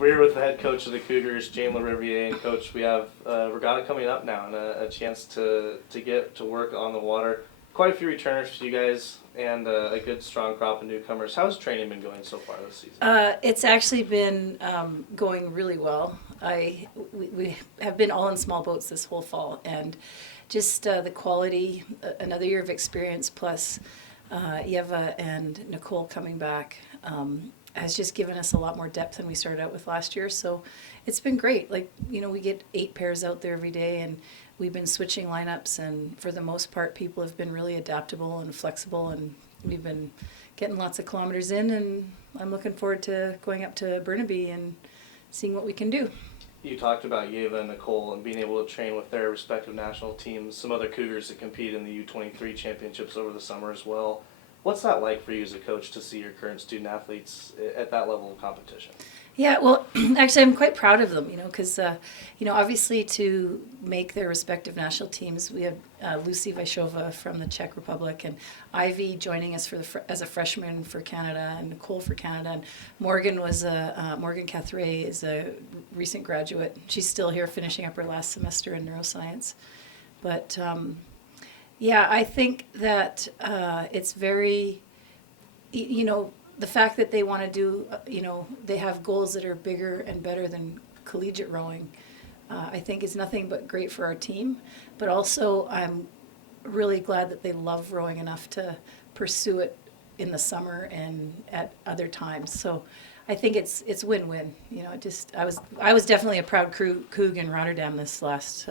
We're with the head coach of the Cougars, James LaRiviere, and Coach, we have regatta coming up now and a chance to get to work on the water. Quite a few returners for you guys and a good strong crop of newcomers. How's training been going so far this season? It's actually been going really well. We have been all in small boats this whole fall, and just the quality, another year of experience plus Yeva and Nicole coming back has just given us a lot more depth than we started out with last year. So it's been great. Like, we get 8 pairs out there every day, and we've been switching lineups, and for the most part, people have been really adaptable and flexible, and we've been getting lots of kilometers in, and I'm looking forward to going up to Burnaby and seeing what we can do. You talked about Yeva and Nicole and being able to train with their respective national teams, some other Cougars that compete in the U23 championships over the summer as well. What's that like for you as a coach to see your current student athletes at that level of competition? Yeah, well, actually, I'm quite proud of them, because, obviously to make their respective national teams, we have Lucy Vaishova from the Czech Republic and Ivy joining us as a freshman for Canada and Nicole for Canada. And Morgan Cathray is a recent graduate. She's still here finishing up her last semester in neuroscience. But, yeah, I think that it's very, the fact that they want to do, they have goals that are bigger and better than collegiate rowing, I think is nothing but great for our team. But also, I'm really glad that they love rowing enough to pursue it in the summer and at other times. So I think it's win-win. I was definitely a proud Coug in Rotterdam this last,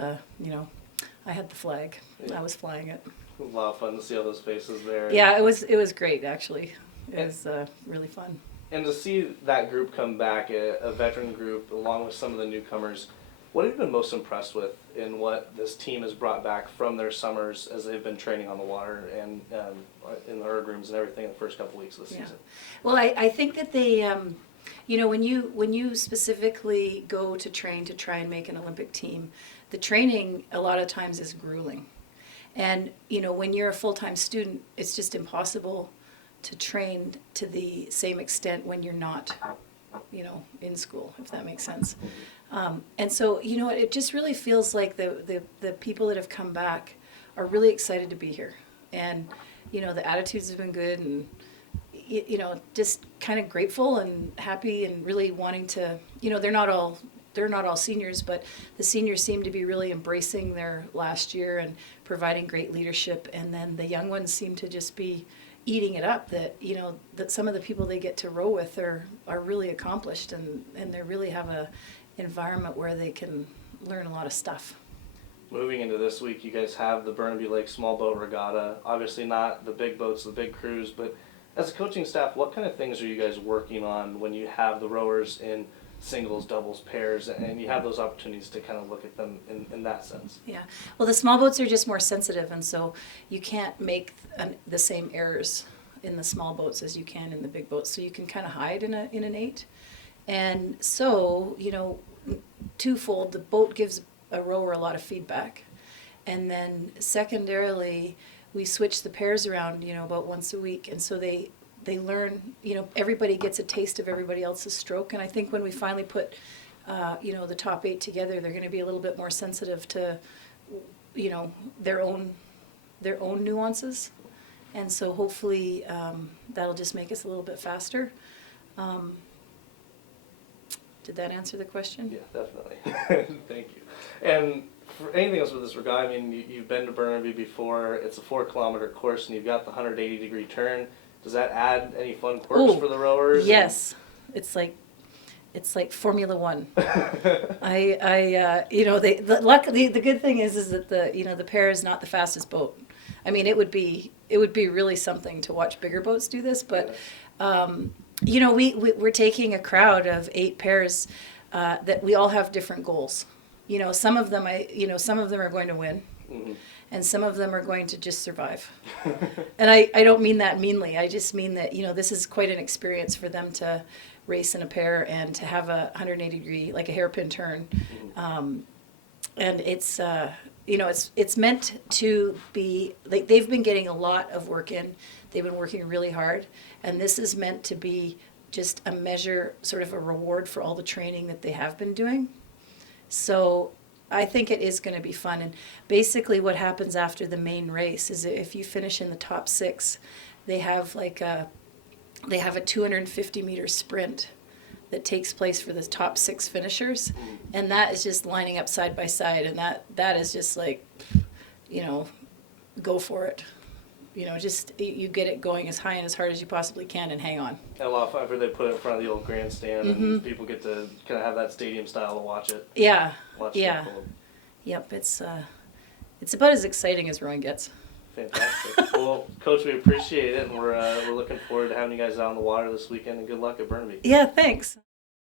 I had the flag. Yeah. I was flying it. It was a lot of fun to see all those faces there. Yeah, it was great, actually. It was really fun. And to see that group come back, a veteran group, along with some of the newcomers, what have you been most impressed with in what this team has brought back from their summers as they've been training on the water and in the erg rooms and everything in the first couple weeks of the season? Well, I think that they, when you specifically go to train to try and make an Olympic team, the training a lot of times is grueling. And, when you're a full-time student, it's just impossible to train to the same extent when you're not, in school, if that makes sense. And so, it just really feels like the people that have come back are really excited to be here. And, the attitudes have been good and, just kind of grateful and happy and really wanting to, they're not all seniors, but the seniors seem to be really embracing their last year and providing great leadership. And then the young ones seem to just be eating it up, that that some of the people they get to row with are really accomplished and they really have a environment where they can learn a lot of stuff. Moving into this week, you guys have the Burnaby Lake Small Boat Regatta. Obviously not the big boats, the big crews, but as a coaching staff, what kind of things are you guys working on when you have the rowers in singles, doubles, pairs, and you have those opportunities to kind of look at them in that sense? Yeah. Well, the small boats are just more sensitive, and so you can't make the same errors in the small boats as you can in the big boats. So you can kind of hide in an 8. And so, twofold, the boat gives a rower a lot of feedback. And then secondarily, we switch the pairs around, about once a week. And so they learn, everybody gets a taste of everybody else's stroke. And I think when we finally put, the top 8 together, they're going to be a little bit more sensitive to, their own nuances. And so hopefully that'll just make us a little bit faster. Did that answer the question? Yeah, definitely. Thank you. And for anything else with this regatta, you've been to Burnaby before. It's a 4-kilometer course, and you've got the 180-degree turn. Does that add any fun quirks for the rowers? Yes, it's like Formula One. The good thing is that the pair is not the fastest boat. I mean, it would be really something to watch bigger boats do this, but we're taking a crowd of 8 pairs that we all have different goals. Some of them are going to win. Mm-hmm. And some of them are going to just survive. And I don't mean that meanly. I just mean that, this is quite an experience for them to race in a pair and to have a 180-degree, like a hairpin turn. And it's, it's meant to be, like, they've been getting a lot of work in. They've been working really hard. And this is meant to be just a measure, sort of a reward for all the training that they have been doing. So I think it is going to be fun. And basically what happens after the main race is if you finish in the top 6, they have a 250-meter sprint that takes place for the top 6 finishers. And that is just lining up side by side. And that is just like, go for it. Just you get it going as high and as hard as you possibly can and hang on. And a lot of fun. They put it in front of the old grandstand, and people get to kind of have that stadium style to watch it. Yeah. Watch Yeah. Yep. It's about as exciting as rowing gets. Fantastic. Well, Coach, we appreciate it, and we're looking forward to having you guys out on the water this weekend. And good luck at Burnaby. Yeah. Thanks.